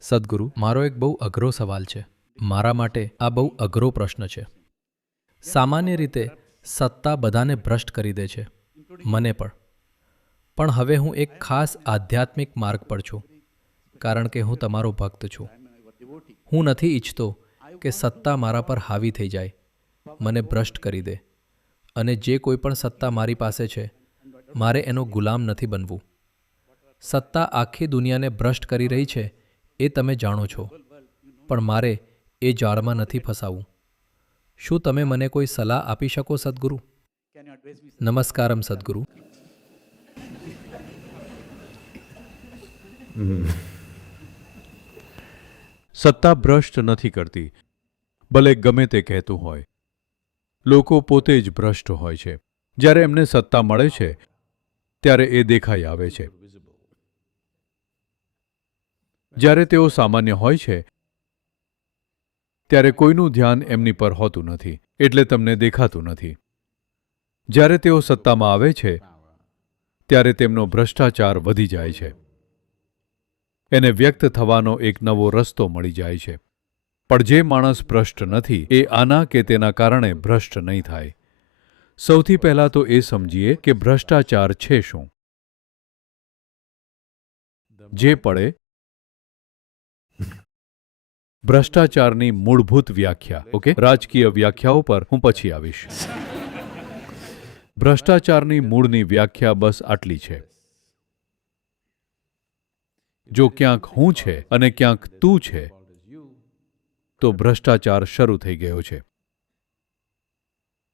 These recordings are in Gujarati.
સદગુરુ, મારો એક બહુ અઘરો સવાલ છે. મારા માટે આ બહુ અઘરો પ્રશ્ન છે. સામાન્ય રીતે સત્તા બધાને ભ્રષ્ટ કરી દે છે. મને પણ. પણ હવે હું એક ખાસ આધ્યાત્મિક માર્ગ પર છું. કારણ કે હું તમારો ભક્ત છું. હું નથી ઈચ્છતો કે સત્તા મારા પર હાવી થઈ જાય. મને ભ્રષ્ટ કરી દે. અને જે કોઈ પણ સત્તા મારી પાસે છે, મારે એનો ગુલામ નથી બનવું. સત્તા આખી દુનિયાને ભ્રષ્ટ કરી રહી છે એ તમે જાણો છો. પણ મારે એ જાળમાં નથી ફસાવું. શું તમે મને કોઈ સલાહ આપી શકો, સદગુરુ? નમસ્કારમ, સદગુરુ. સત્તા ભ્રષ્ટ નથી કરતી. ભલે ગમે તે કહેતું હોય. લોકો પોતે જ ભ્રષ્ટ હોય છે. જ્યારે એમને સત્તા મળે છે, ત્યારે એ દેખાઈ આવે છે. જ્યારે તેઓ સામાન્ય હોય છે, ત્યારે કોઈનું ધ્યાન એમની પર હોતું નથી, એટલે તમને દેખાતું નથી. જ્યારે તેઓ સત્તામાં આવે છે, ત્યારે તેમનો ભ્રષ્ટાચાર વધી જાય છે. એને વ્યક્ત થવાનો એક નવો રસ્તો મળી જાય છે. પણ જે માણસ ભ્રષ્ટ નથી, એ આના કે તેના કારણે ભ્રષ્ટ નહીં થાય. સૌથી પહેલાં તો એ સમજીએ કે ભ્રષ્ટાચાર છે શું. જે પડે ભ્રષ્ટાચારની મૂળભૂત વ્યાખ્યા ઓકે? રાજકીય વ્યાખ્યાઓ પર હું પછી આવીશ. ભ્રષ્ટાચારની મૂળની વ્યાખ્યા બસ આટલી છે. જો ક્યાંક હું છે અને ક્યાંક તું છે તો ભ્રષ્ટાચાર શરૂ થઈ ગયો છે.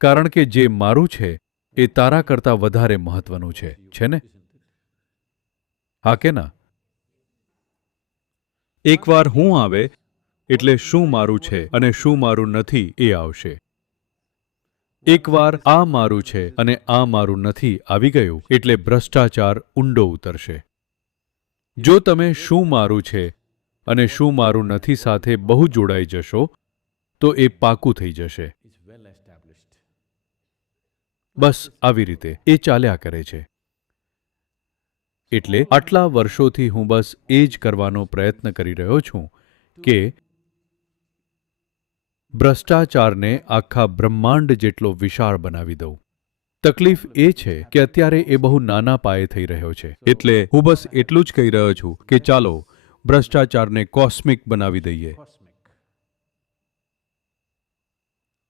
કારણ કે જે મારું છે એ તારા કરતાં વધારે મહત્વનું છે છે ને? હા કે ના? એકવાર હું આવે એટલે શું મારું છે અને શું મારું નથી એ આવશે. એકવાર આ મારું છે અને આ મારું નથી આવી ગયું, એટલે ભ્રષ્ટાચાર ઊંડો ઉતરશે. જો તમે શું મારું છે અને શું મારું નથી સાથે બહુ જોડાઈ જશો, તો એ પાકું થઈ જશે. બસ આવી રીતે, એ ચાલ્યા કરે છે. એટલે આટલા વર્ષોથી હું બસ એ જ કરવાનો પ્રયત્ન કરી રહ્યો છું કે ભ્રષ્ટાચારને આખા બ્રહ્માંડ જેટલો વિશાળ બનાવી દઉં. તકલીફ એ છે કે અત્યારે એ બહુ નાના પાયે થઈ રહ્યો છે. એટલે હું બસ એટલું જ કહી રહ્યો છું કે ચાલો ભ્રષ્ટાચારને કોસ્મિક બનાવી દઈએ.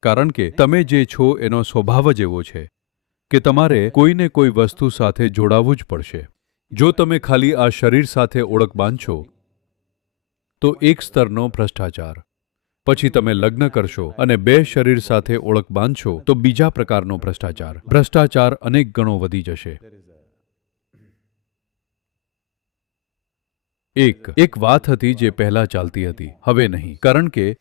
કારણ કે તમે જે છો એનો સ્વભાવ જ એવો છે કે તમારે કોઈને કોઈ વસ્તુ સાથે જોડાવવું જ પડશે. જો તમે ખાલી આ શરીર સાથે ઓળખ બાંધશો, તો એક સ્તરનો ભ્રષ્ટાચાર. પછી તમે લગ્ન કરશો અને બે શરીર સાથે ઓળખ બાંધશો, તો બીજા પ્રકારનો ભ્રષ્ટાચાર. ભ્રષ્ટાચાર અનેક ગણો વધી જશે. એક. એક વાત હતી જે પહેલા ચાલતી હતી. હવે નહીં. કારણ કે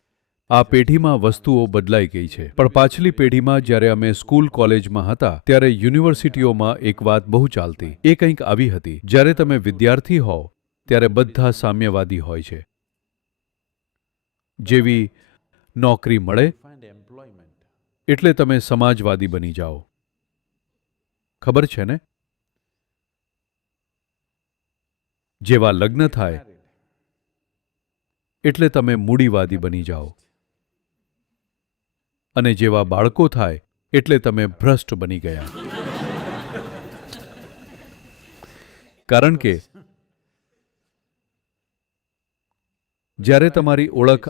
આ પેઢીમાં વસ્તુઓ બદલાઈ ગઈ છે. પણ પાછલી પેઢીમાં જ્યારે અમે સ્કૂલ કોલેજમાં હતા, ત્યારે યુનિવર્સિટીઓમાં એક વાત બહુ ચાલતી. એ કંઈક આવી હતી. જ્યારે તમે વિદ્યાર્થી હોવ, ત્યારે બધા સામ્યવાદી હોય છે. જેવી નોકરી મળે, એટલે તમે સમાજવાદી બની જાઓ. ખબર છે ને? જેવા લગ્ન થાય, એટલે તમે મૂડીવાદી બની જાઓ. અને જેવા બાળકો થાય, એટલે તમે ભ્રષ્ટ બની ગયા. કારણ કે, જ્યારે તમારી ઓળખ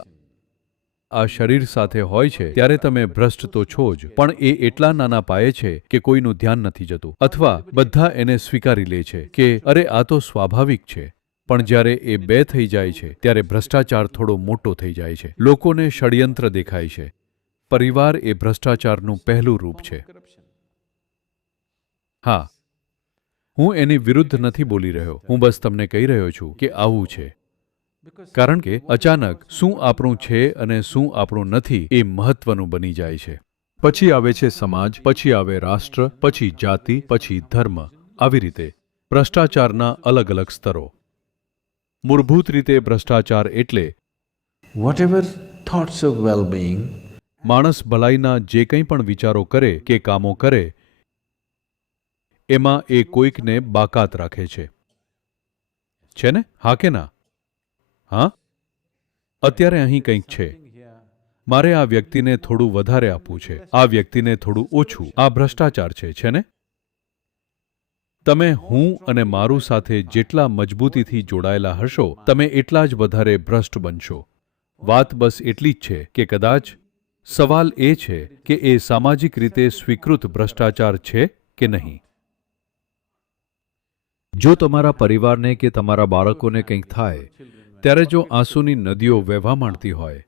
આ શરીર સાથે હોય છે, ત્યારે તમે ભ્રષ્ટ તો છો જ, પણ એ એટલા નાના પાયે છે કે કોઈનું ધ્યાન નથી જતું. અથવા બધા એને સ્વીકારી લે છે કે, અરે, આ તો સ્વાભાવિક છે. પણ જ્યારે એ બે થઈ જાય છે, ત્યારે ભ્રષ્ટાચાર થોડો મોટો થઈ જાય છે. લોકોને ષડયંત્ર દેખાય છે. પરિવાર એ ભ્રષ્ટાચારનું પહેલું રૂપ છે. હા. હું એની વિરુદ્ધ નથી બોલી રહ્યો. હું બસ તમને કહી રહ્યો છું કે આવું છે. કારણ કે અચાનક શું આપણું છે અને શું આપણું નથી એ મહત્વનું બની જાય છે. પછી આવે છે સમાજ પછી આવે રાષ્ટ્ર પછી જાતિ પછી ધર્મ. આવી રીતે ભ્રષ્ટાચારના અલગ અલગ સ્તરો. મૂળભૂત રીતે ભ્રષ્ટાચાર એટલે Whatever thoughts of well being માણસ ભલાઈના જે કંઈ પણ વિચારો કરે કે કામો કરે એમાં એ કોઈકને બાકાત રાખે છે. છે ને? હા કે ના? હા? અત્યારે અહીં કંઈક છે. મારે આ વ્યક્તિને થોડું વધારે આપવું છે. આ વ્યક્તિને થોડું ઓછું. આ ભ્રષ્ટાચાર છે છે ને? તમે હું અને મારું સાથે જેટલા મજબૂતીથી જોડાયેલા હશો, તમે એટલા જ વધારે ભ્રષ્ટ બનશો. વાત બસ એટલી જ છે કે કદાચ સવાલ એ છે કે એ સામાજિક રીતે સ્વીકૃત ભ્રષ્ટાચાર છે કે નહીં? જો તમારા પરિવારને કે તમારા બાળકોને કંઈક થાય ત્યારે જો આંસુની નદીઓ વહેવા માંડતી હોય.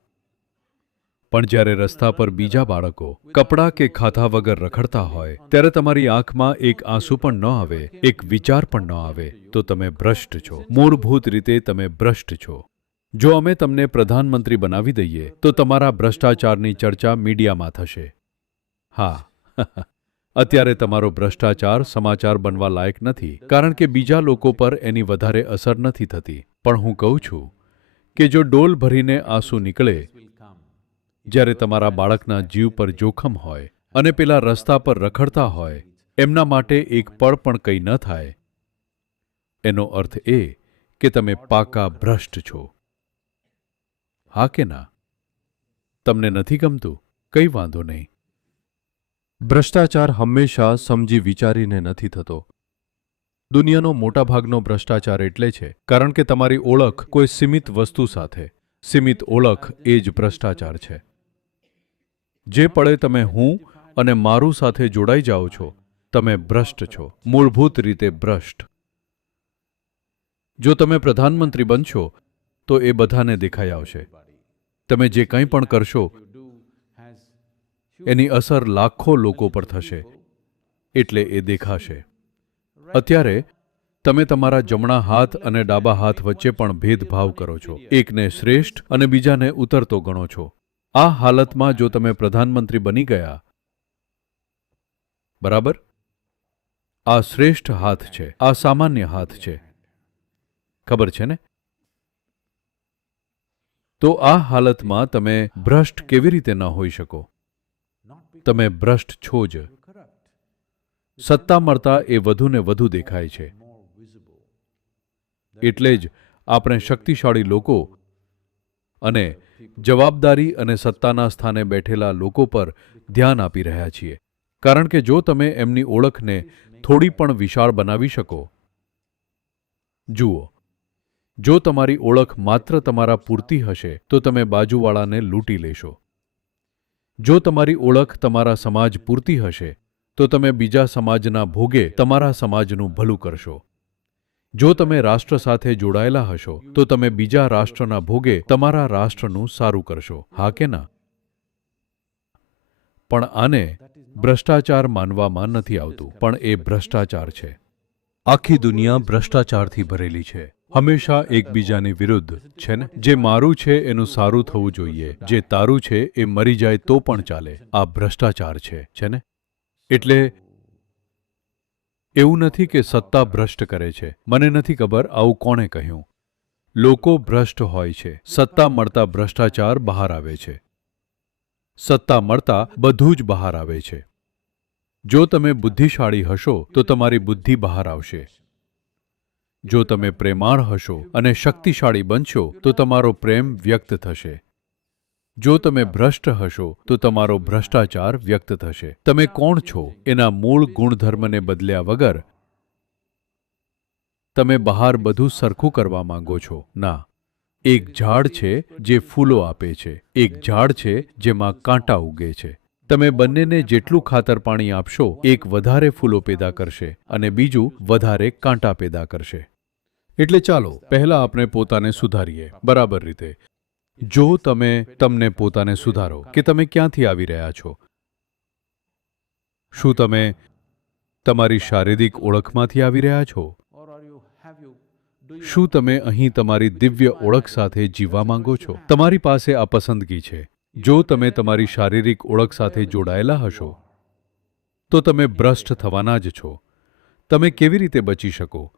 પણ જ્યારે રસ્તા પર બીજા બાળકો કપડાં કે ખાધા વગર રખડતા હોય, ત્યારે તમારી આંખમાં એક આંસુ પણ ન આવે, એક વિચાર પણ ન આવે, તો તમે ભ્રષ્ટ છો. મૂળભૂત રીતે તમે ભ્રષ્ટ છો. જો અમે તમને પ્રધાનમંત્રી બનાવી દઈએ, તો તમારા ભ્રષ્ટાચારની ચર્ચા મીડિયામાં થશે. હા. અત્યારે તમારો ભ્રષ્ટાચાર સમાચાર બનવા લાયક નથી, કારણ કે બીજા લોકો પર એની વધારે અસર નથી થતી. પણ હું કહું છું કે જો ડોલ ભરીને આંસુ નીકળે, જ્યારે તમારા બાળકના જીવ પર જોખમ હોય અને પેલા રસ્તા પર રખડતા હોય, એમના માટે એક પળ પણ કંઈ ન થાય. એનો અર્થ એ કે તમે પાકા ભ્રષ્ટ છો. હા કે ના? તમને નથી ગમતું? કંઈ વાંધો નહીં. ભ્રષ્ટાચાર હંમેશા સમજી વિચારીને નથી થતો. દુનિયાનો મોટાભાગનો ભ્રષ્ટાચાર એટલે છે, કારણ કે તમારી ઓળખ કોઈ સીમિત વસ્તુ સાથે. સીમિત ઓળખ એ જ ભ્રષ્ટાચાર છે. જે પળે તમે હું અને મારું સાથે જોડાઈ જાઓ છો, તમે ભ્રષ્ટ છો, મૂળભૂત રીતે ભ્રષ્ટ. જો તમે પ્રધાનમંત્રી બનશો, તો એ બધાને દેખાઈ આવશે. તમે જે કંઈ પણ કરશો, એની અસર લાખો લોકો પર થશે, એટલે એ દેખાશે. અત્યારે તમે તમારા જમણા હાથ અને ડાબા હાથ વચ્ચે પણ ભેદભાવ કરો છો. એકને શ્રેષ્ઠ અને બીજાને ઉતરતો ગણો છો. આ હાલતમાં જો તમે પ્રધાનમંત્રી બની ગયા બરાબર? આ શ્રેષ્ઠ હાથ છે. આ સામાન્ય હાથ છે. ખબર છે ને? તો આ હાલતમાં તમે ભ્રષ્ટ કેવી રીતે ન હોઈ શકો? તમે ભ્રષ્ટ છો જ. સત્તા મળતા એ વધુને વધુ દેખાય છે. એટલે જ આપણે શક્તિશાળી લોકો અને જવાબદારી અને સત્તાના સ્થાને બેઠેલા લોકો પર ધ્યાન આપી રહ્યા છીએ. કારણ કે જો તમે એમની ઓળખને થોડી પણ વિશાળ બનાવી શકો. જુઓ, જો તમારી ઓળખ માત્ર તમારા પૂરતી હશે, તો તમે બાજુવાળાને લૂંટી લેશો. જો તમારી ઓળખ તમારા સમાજ પૂરતી હશે તો તમે બીજા સમાજના ભોગે તમારા સમાજનું ભલું કરશો. જો તમે રાષ્ટ્ર સાથે જોડાયેલા હશો, તો તમે બીજા રાષ્ટ્રના ભોગે તમારા રાષ્ટ્રનું સારું કરશો. હા કે ના? પણ આને ભ્રષ્ટાચાર માનવામાં નથી આવતું. પણ એ ભ્રષ્ટાચાર છે. આખી દુનિયા ભ્રષ્ટાચારથી ભરેલી છે. હંમેશા એકબીજાની વિરુદ્ધ છે ને? જે મારું છે એનું સારું થવું જોઈએ. જે તારું છે એ મરી જાય તો પણ ચાલે. આ ભ્રષ્ટાચાર છે. છે ને? એટલે એવું નથી કે સત્તા ભ્રષ્ટ કરે છે. મને નથી ખબર આવું કોણે કહ્યું. લોકો ભ્રષ્ટ હોય છે. સત્તા મળતા ભ્રષ્ટાચાર બહાર આવે છે. સત્તા મળતા બધું જ બહાર આવે છે. જો તમે બુદ્ધિશાળી હશો, તો તમારી બુદ્ધિ બહાર આવશે. જો તમે પ્રેમાળ હશો અને શક્તિશાળી બનશો, તો તમારો પ્રેમ વ્યક્ત થશે. જો તમે ભ્રષ્ટ હશો, તો તમારો ભ્રષ્ટાચાર વ્યક્ત થશે. તમે કોણ છો? એના મૂળ ગુણધર્મને બદલ્યા વગર તમે બહાર બધું સરખું કરવા માંગો છો. ના. એક ઝાડ છે જે ફૂલો આપે છે. એક ઝાડ છે જેમાં કાંટા ઉગે છે. તમે બંનેને જેટલું ખાતર પાણી આપશો, એક વધારે ફૂલો પેદા કરશે અને બીજું વધારે કાંટા પેદા કરશે. એટલે ચાલો, પહેલા આપણે પોતાને સુધારીએ. બરાબર રીતે. જો તમે તમને પોતાને સુધારો કે તમે ક્યાંથી આવી રહ્યા છો? શું તમે તમારી શારીરિક ઓળખમાંથી આવી રહ્યા છો? શું તમે અહીં તમારી દિવ્ય ઓળખ સાથે જીવવા માંગો છો? તમારી પાસે આ પસંદગી છે. જો તમે તમારી શારીરિક ઓળખ સાથે જોડાયેલા હશો, તો તમે ભ્રષ્ટ થવાના જ છો. તમે કેવી રીતે બચી શકો?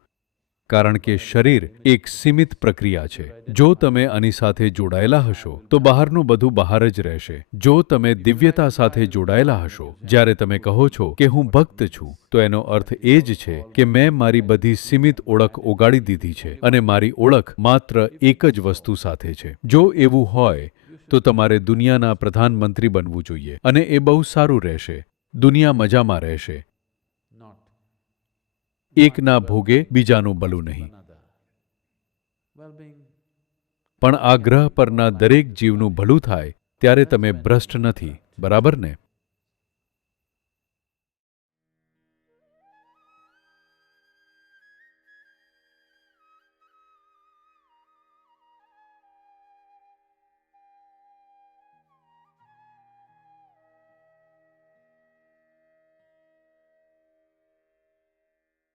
કારણ કે શરીર એક સીમિત પ્રક્રિયા છે. જો તમે આની સાથે જોડાયેલા હશો, તો બહારનું બધું બહાર જ રહેશે. જો તમે દિવ્યતા સાથે જોડાયેલા હશો, જ્યારે તમે કહો છો કે હું ભક્ત છું, તો એનો અર્થ એ જ છે કે મેં મારી બધી સીમિત ઓળખ ઓગાળી દીધી છે અને મારી ઓળખ માત્ર એક જ વસ્તુ સાથે છે. જો એવું હોય, તો તમારે દુનિયાના પ્રધાનમંત્રી બનવું જોઈએ અને એ બહુ સારું રહેશે. દુનિયા મજામાં રહેશે. એકના ભોગે બીજાનું ભલું નહીં. પણ આ ગ્રહ પરના દરેક જીવનું ભલું થાય ત્યારે તમે ભ્રષ્ટ નથી, બરાબર ને?